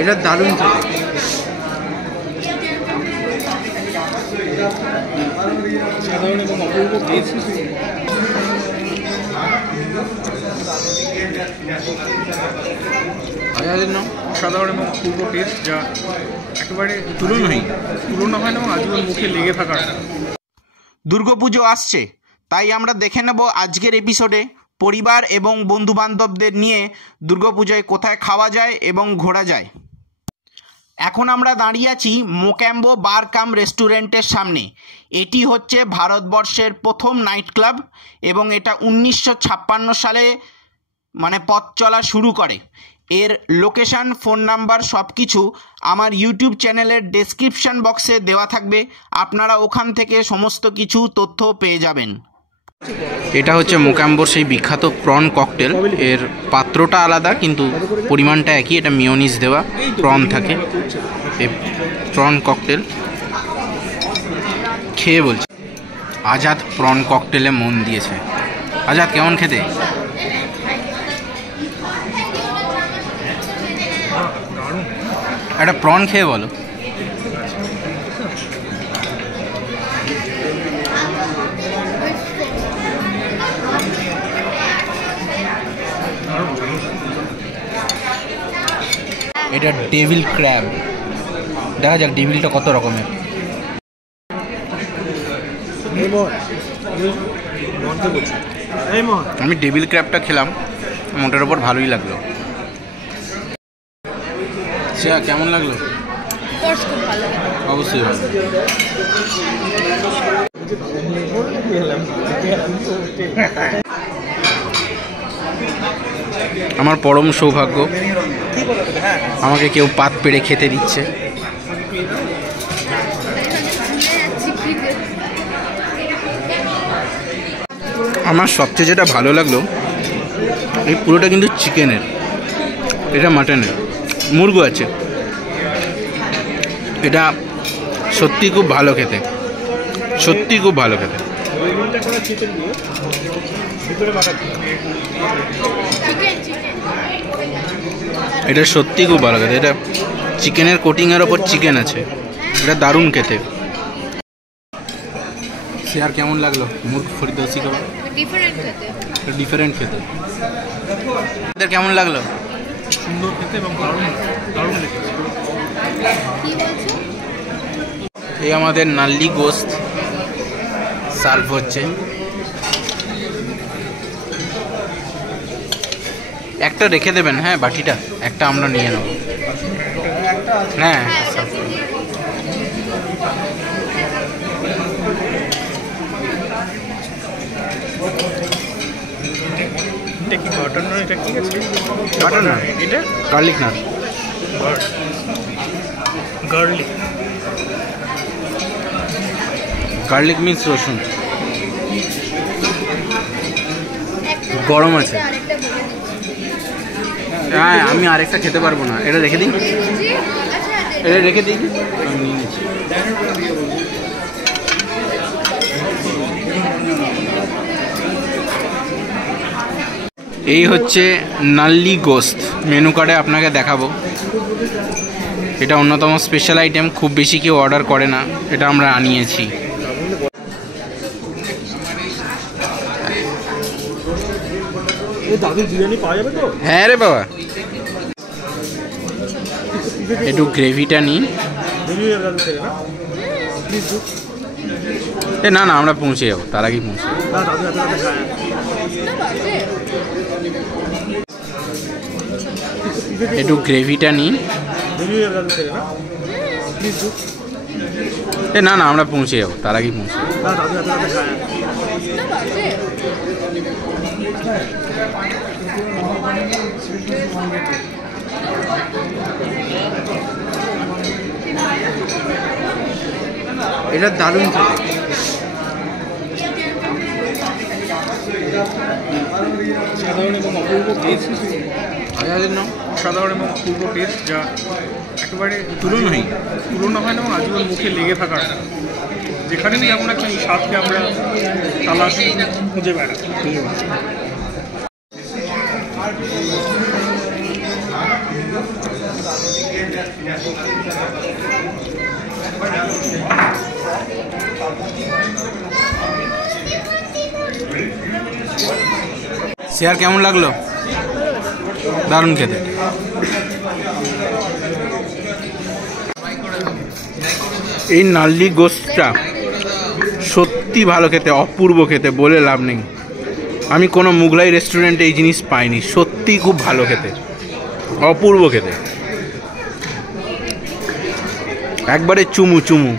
এটা দারুণ খেতে। সাধারণ এবং অপূর্ব টেস্ট। অসাধারণ এবং অপূর্ব টেস্ট, যা একেবারে তুলনা হয় না এবং আজীবন মুখে লেগে থাকার। দুর্গাপুজো আসছে, তাই আমরা দেখে নেব আজকের এপিসোডে পরিবার এবং বন্ধুবান্ধবদের নিয়ে দুর্গাপূজায় কোথায় খাওয়া যায় এবং ঘোরা যায়। এখন আমরা দাঁড়িয়ে আছি মোক্যাম্বো বার কাম রেস্টুরেন্টের সামনে। এটি হচ্ছে ভারতবর্ষের প্রথম নাইট ক্লাব এবং এটা 1956 সালে পথ চলা শুরু করে। এর লোকেশান, ফোন নাম্বার সব কিছু আমার ইউটিউব চ্যানেলের ডেসক্রিপশন বক্সে দেওয়া থাকবে, আপনারা ওখান থেকে সমস্ত কিছু তথ্য পেয়ে যাবেন। এটা হচ্ছে মোক্যাম্বোর সেই বিখ্যাত প্রন ককটেল। এর পাত্রটা আলাদা কিন্তু পরিমাণটা একই। এটা মিওনিজ দেওয়া প্রন থাকে। এই প্রন ককটেল খেয়ে বলছি, আজাদ প্রন ককটেলে মন দিয়েছে। আজাদ, কেমন খেতে? একটা প্রন খেয়ে বলো। এটা ডেভিল ক্র্যাব। দেখা যাক ডেভিলটা কত রকমের। আমি ডেভিল ক্র্যাবটা খেলাম, মোটার ওপর ভালোই লাগলো। আচ্ছা, কেমন লাগলো? অবশ্যই ভালো। আমার পরম সৌভাগ্য, আমাকে কেউ পাত পেড়ে খেতে দিচ্ছে। আমার সবচেয়ে যেটা ভালো লাগলো, এই পুরোটা কিন্তু চিকেনের, এটা মাটনের, মুরগো আছে। এটা সত্যি খুব ভালো খেতে, সত্যি খুব ভালো খেতে। এটা সত্যি খুব ভালো খেতে। এটা চিকেনের কোটিংয়ের ওপর চিকেন আছে, এটা দারুণ খেতে। সে আর কেমন লাগলো মুরগ ফরিদৌসি কাবাব? ডিফারেন্ট খেতে। আপনাদের কেমন লাগলো? সুন্দর খেতে এবং দারুণ লেগেছে। এই আমাদের নাল্লি গোস্ত সার্ভ হচ্ছে। একটা রেখে দেবেন, হ্যাঁ বাটিটা একটা আমরা নিয়ে নেব। হ্যাঁ, এটা কি বাটার নান? এটা ঠিক আছে, বাটার নান। এটা গার্লিক নান। গার্লিক মিন্স রসুন। গরম আছে। হ্যাঁ, আমি আরেকটা খেতে পারবো না, এটা রেখে দিই। এটা রেখে দিই, আমি নিয়ে নিচ্ছি। এই হচ্ছে নাল্লি গোস্ত। মেনু কার্ডে আপনাকে দেখাবো। এটা অন্যতম স্পেশাল আইটেম, খুব বেশি কেউ অর্ডার করে না, এটা আমরা আনিয়েছি। দাদুর বিরিয়ানি পাওয়া যাবে তো? হ্যাঁ রে বাবা, একটু গ্রেভিটা নিই। না না, আমরা পৌঁছে যাবো, তার আগেই পৌঁছে যাবো। একটু গ্রেভিটা নিই। না না, আমরা পৌঁছে যাবো, তার আগেই পৌঁছে যাবো। এটা দারুণ খেতে। সাধারণ এবং অপূর্ব টেস্ট। অসাধারণ এবং অপূর্ব টেস্ট, যা একেবারে তুলনা হয় না এবং আজীবন মুখে লেগে থাকার। যেখানে নিয়ে আমরা এই স্বাদকে আমরা তালাশ খুঁজে বেড়াই। শেয়ার কেমন লাগলো? দারুণ খেতে। এই নাল্লি গোশতটা সত্যি ভালো খেতে, অপূর্ব খেতে, বলে লাভ নেই। আমি কোনো মুঘলাই রেস্টুরেন্টে এই জিনিস পাইনি, সত্যিই খুব ভালো খেতে, অপূর্ব খেতে, একবারে চুমু চুমু।